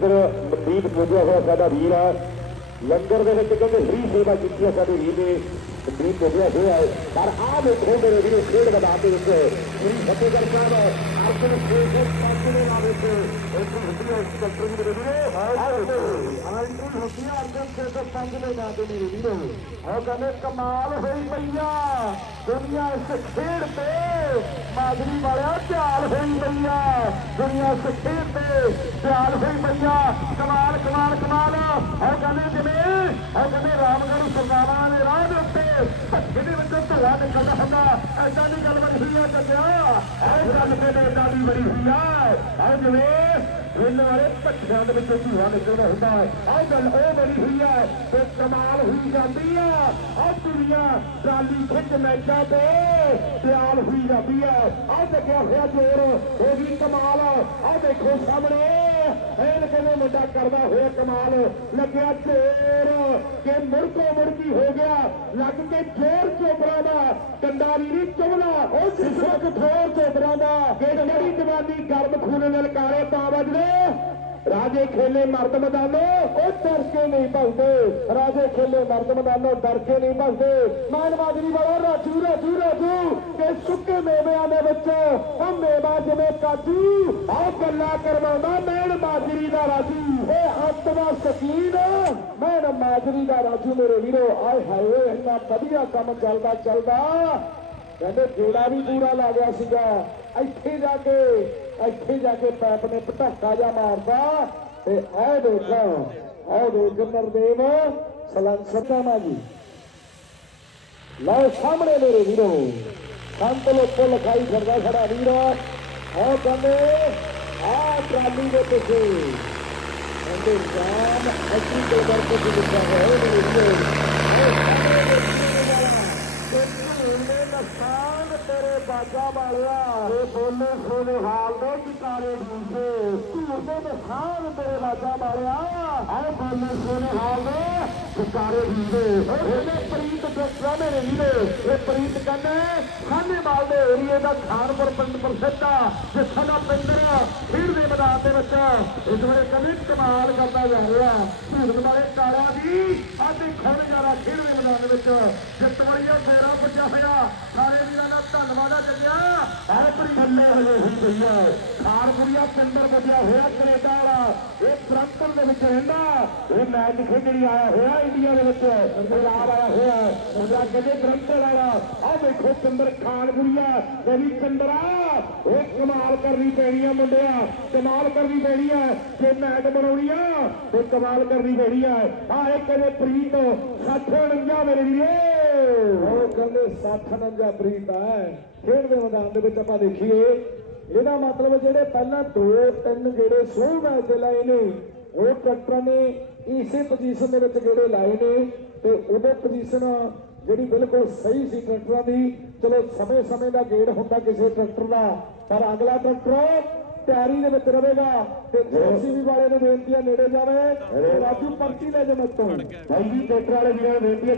ਫਿਰ ਮਨਦੀਪ ਜੋਜਿਆ ਹੋਇਆ ਸਾਡਾ ਵੀਰ ਆ। ਲੰਗਰ ਦੇ ਵਿੱਚ ਕਹਿੰਦੇ ਫ੍ਰੀ ਸੇਵਾ ਕੀਤੀ ਆ ਸਾਡੇ ਵੀਰ ਨੇ। ਮਨਦੀਪ ਜੋਜਿਆ ਹੋਇਆ ਹੈ। ਪਰ ਆਹ ਵੇਖੋ ਮੇਰੇ ਵੀਰੋ, ਖੇਡ ਮੈਦਾਨ ਦੇ ਵਿੱਚ। ਸ੍ਰੀ ਫਤਿਹਗੜ੍ਹ ਸਾਹਿਬ, ਅਰਜਨ ਸੇਖ ਸਾਹਮਣੇ ਆ ਦੇ ਨਾਂ ਤੇ ਕਮਾਲ ਹੋਈ ਪਈਆ। ਦੁਨੀਆ ਇਸ ਖੇਡ ਤੇ ਮਾਦਰੀ ਵਾਲਿਆ ਝਾਲ ਹੋਈ ਪਈਆ। ਦੁਨੀਆ ਇਸ ਖੇਡ ਤੇ ਝਾਲ ਹੋਈ ਪਈਆ। ਕਮਾਲ ਕਮਾਲ ਕਮਾਲ। ਉਹ ਕਹਿੰਦੇ ਜਿਵੇਂ ਉਹ ਕਹਿੰਦੇ ਰਾਮਗੜ੍ਹ ਸਰਦਾਰਾਂ ਦੇ ਰਾਹ ਦੇ ਉੱਤੇ ਭੱਜੇ ਦੇ ਵਿੱਚੋਂ ਧੂਆ ਨਿਕਲਦਾ ਹੁੰਦਾ ਐਦਾਂ ਦੀ ਗੱਲ ਬਣੀ ਹੋਈ ਆ ਚੱਲਿਆ ਇਹ ਗੱਲ ਤੇ ਐਦਾਂ ਦੀ ਬਣੀ ਹੋਈ ਆ। ਉਹ ਜਿਵੇਂ ਇਹਨਾਂ ਵਾਲੇ ਭੱਜਿਆਂ ਦੇ ਵਿੱਚੋਂ ਧੂਆ ਨਿਕਲਦਾ ਹੁੰਦਾ ਆਹ ਗੱਲ ਉਹ ਬਣੀ ਹੋਈ ਆ ਤੇ ਕਮਾਲ ਹੋਈ ਜਾਂਦੀ ਆ। ਆਹ ਦੁਨੀਆ ਟਰਾਲੀ ਖਿੱਚ ਮੈਚਾਂ ਤੇ ਤਿਆਰ ਹੋਈ ਜਾਂਦੀ ਆ। ਆਹ ਲੱਗਿਆ ਹੋਇਆ ਜੋਰ, ਹੋ ਗਈ ਕਮਾਲ। ਆਹ ਦੇਖੋ ਸਾਹਮਣੇ। ਇਹ ਕਹਿੰਦੇ ਮੁੰਡਾ ਕਰਦਾ ਹੋਇਆ ਕਮਾਲ। ਲੱਗਿਆ ਜੋਰ ਕਿ ਮੁੜਕੋ ਮੁੜਕੀ ਹੋ ਗਿਆ? ਲੱਗ ਕੇ ਜੋਰ ਚੋਬਰਾ ਦਾ ਕੰਡਾ ਨਹੀਂ ਚੁਬਦਾ ਉਹ ਜਿਸਾ ਕਠੋਰ ਚੋਬਰਾ ਦਾ। ਜਿਹੜੀ ਜਵਾਨੀ ਗਰਮ ਖੂਨ ਲਲਕਾਰੇ ਤਾਂ ਵੱਜਦੇ? ਰਾਜੇ ਖੇਲੇ ਮਰਦ ਮੈਦਾਨੋ, ਉਹ ਡਰ ਕੇ ਨਹੀਂ ਭਗਦੇ। ਰਾਜੇ ਖੇਲੇ ਮਰਦ ਮੈਦਾਨੋ ਡਰ ਕੇ ਨਹੀਂ ਭਗਦੇ। ਮਾਨ ਮਾਜਰੀ ਵਾਲਾ ਰਾਜੂ ਰਾਜੂ ਰਾਜੂ ਕਿ ਸੁੱਕੇ ਮੇਵਿਆਂ ਦੇ ਵਿੱਚ ਉਹ ਮੇਵਾ ਜਿਵੇਂ ਕਾਜੂ, ਆਹ ਗੱਲਾਂ ਕਰਵਾਉਂਦਾ ਮੈਨ ਮਾਜਰੀ ਦਾ ਰਾਜੂ। ਇਹ ਅੰਤ ਸ਼ਕੀਨ, ਮੈਨ ਮਾਜਰੀ ਦਾ ਰਾਜੂ ਮੇਰੇ ਵੀਰੋ। ਆਏ ਹਾਏ, ਇੰਨਾ ਵਧੀਆ ਕੰਮ ਚੱਲਦਾ ਚੱਲਦਾ। ਕਹਿੰਦੇ ਜੋੜਾ ਵੀ ਪੂਰਾ ਲਾ ਗਿਆ ਸੀਗਾ। ਇੱਥੇ ਜਾ ਕੇ, ਇੱਥੇ ਜਾ ਕੇ ਪੈਪ ਨੇ ਪਟਾਕਾ ਜਾ ਮਾਰਦਾ ਤੇ ਇਹ ਦੇਖੋ, ਇਹ ਦੇਖ ਨਰਦੇਵ ਸਲੰਸਰ ਦਾ ਨਾ ਲਓ ਸਾਹਮਣੇ ਮੇਰੇ ਵੀਰੋ, ਸੰਤ ਲੋਕੋ ਲਖਾਈ ਫਿਰਦਾ ਸਾਡਾ ਵੀਰ। ਆਹ ਕਹਿੰਦੇ ਆਹ ਟਰਾਲੀ ਦੇ ਪਿੱਛੇ। ਕਹਿੰਦੇ, ਜਾਨ ਅੱਛੀ ਦੇ ਦਰ ਤੇ ਲਿਖਿਆ ਹੋਇਆ ਹੈ ਵੀਰੋ। ਆਹ ਤੇਰੇ ਬਾਜਾ ਵਾਲਿਆ, ਇਹ ਬੋਲੇ ਸੋਨੇ ਹਾਲ ਦੇ ਟਿਕਾਰੇ ਦੂਸੇ ਧੂਰ ਦੇ ਨਸਾਨ ਤੇਰੇ ਬਾਜਾ ਵਾਲਿਆ ਆਹ ਬੋਲੇ ਸੋਨੇ ਹਾਲ ਦੇ ਟਿਕਾਰੇ ਦੂਸੇ ਇਹਨੇ ਪ੍ਰੀਤ ਦੱਸਿਆ ਮੇਰੇ ਵੀਰੇ, ਇਹ ਪ੍ਰੀਤ ਕਹਿੰਦੇ, ਖਾਨੇ ਮਾਲ ਦੇ ਏਰੀਏ ਦਾ ਖਾਨਪੁਰ ਪਿੰਡ ਪ੍ਰਸਿੱਧ ਆ, ਜਿੱਥੋਂ ਦਾ ਪਿੰਡ ਆ, ਖੀਰ ਦੇ ਮੈਦਾਨ ਦੇ ਵਿੱਚ ਇਸ ਵੇਲੇ ਕਵੀ ਕਮਾਲ ਕਰਦਾ ਜਾ ਰਿਹਾ। ਧੂਰ ਵਾਲੇ ਕਾਲਾ ਦੀ ਆਦੀ ਖੁਦ ਜਾਰਾ ਖੀਰ ਦੇ ਮੈਦਾਨ ਦੇ ਵਿੱਚ ਜਿੱਤ ਵੜੀਆ ਫੇਰਾ ਪੁੱਜਿਆ ਹੋਇਆ। ਸਾਰੇ ਵੀਰਾਂ ਦਾ ਧੰਨਵਾਦ ਆ, ਜੱਗਿਆ। ਐ ਬੜੀ ਬੱਲੇ ਹੋਏ ਹੋਈ ਪਈ ਆ। ਖਾਨਪੁਰੀਆ ਪਿੰਡਰ ਵੱਜਿਆ ਹੋਇਆ, ਕੈਨੇਡਾ ਵਾਲਾ। ਇਹ ਬ੍ਰੈਂਪਟਨ ਦੇ ਵਿੱਚ ਰਹਿੰਦਾ। ਇਹ ਮੈਚ ਖੇਡਣੀ ਆਇਆ ਹੋਇਆ, ਇੰਡੀਆ ਦੇ ਵਿੱਚ। ਪੰਜਾਬ ਆਇਆ ਹੋਇਆ। ਮੁੰਡਾ ਕਹਿੰਦੇ ਬ੍ਰੈਂਪਟਨ ਵਾਲਾ। ਆਹ ਵੇਖੋ ਪਿੰਦਰ ਖਾਨਪੁਰੀਆ ਕਹਿੰਦੀ ਪਿੰਦਰਾ, ਇਹ ਕਮਾਲ ਕਰਨੀ ਪੈਣੀ ਆ ਮੁੰਡਿਆ। ਕਮਾਲ ਕਰਨੀ ਪੈਣੀ ਆ। ਜੇ ਮੈਚ ਬਣਾਉਣੀ ਆ, ਤੇ ਕਮਾਲ ਕਰਨੀ ਪੈਣੀ ਆ। ਆ ਇਹ ਕਹਿੰਦੇ ਪ੍ਰੀਤ 60 49 ਮੇਰੇ ਵੀਰੇ। ਉਹ ਕਹਿੰਦੇ 60 ਪ੍ਰੀਤ ਆ। ਖੇਡ ਦੇ ਮੈਦਾਨ ਦੇ ਵਿੱਚ ਆਪਾਂ ਦੇਖੀਏ। ਇਹਦਾ ਮਤਲਬ ਜਿਹੜੇ ਪਹਿਲਾਂ ਦੋ ਤਿੰਨ ਜਿਹੜੇ ਸੋਹ ਮੈਚ ਦੇ ਲਾਏ ਨੇ, ਉਹ ਟਰੈਕਟਰਾਂ ਨੇ ਇਸੇ ਪੋਜੀਸ਼ਨ ਦੇ ਵਿੱਚ ਜਿਹੜੇ ਲਾਏ ਨੇ ਤੇ ਉਹਦੇ ਪੋਜੀਸ਼ਨ ਜਿਹੜੀ ਬਿਲਕੁਲ ਸਹੀ ਸੀ ਟਰੈਕਟਰਾਂ ਦੀ। ਚਲੋ ਸਮੇਂ ਸਮੇਂ ਦਾ ਗੇੜ ਹੁੰਦਾ ਕਿਸੇ ਟਰੈਕਟਰ ਦਾ, ਪਰ ਅਗਲਾ ਟਰੈਕਟਰ ਤਿਆਰੀ ਦੇ ਵਿੱਚ ਰਹੇਗਾ ਤੇ ਜੀਸੀਬੀ ਵਾਲੇ ਨੂੰ ਬੇਨਤੀ ਹੈ ਨੇੜੇ ਜਾਵੇ। ਰਾਜੂ ਪਰਚੀ ਲੈ ਜਮਤ ਤੋਂ। ਭਾਈ ਟਰੈਕਟਰ ਵਾਲੇ ਵੀਰਾਂ ਨੂੰ ਬੇਨਤੀ